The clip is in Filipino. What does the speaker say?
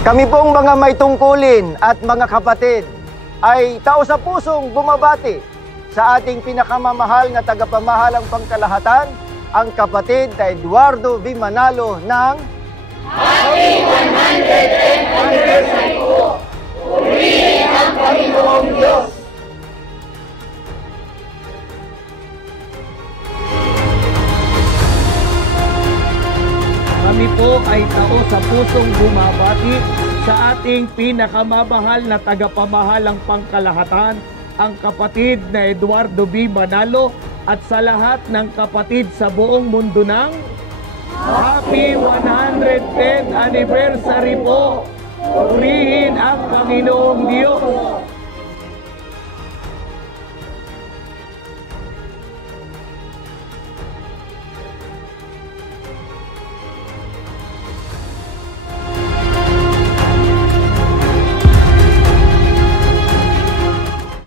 Kami pong mga may tungkulin at mga kapatid ay taos-pusong bumabati sa ating pinakamamahal na tagapamahalang pangkalahatan, ang kapatid na Eduardo V. Manalo ng Happy 110th anniversary po! Purihin ang Panginoong Diyos! Kami po ay taos-pusong bumabati sa ating pinakamamahal na tagapamahalang pangkalahatan, ang kapatid na Eduardo V. Manalo, at sa lahat ng kapatid sa buong mundo ng Happy 110th Anniversary po! Purihin ang Panginoong Diyos!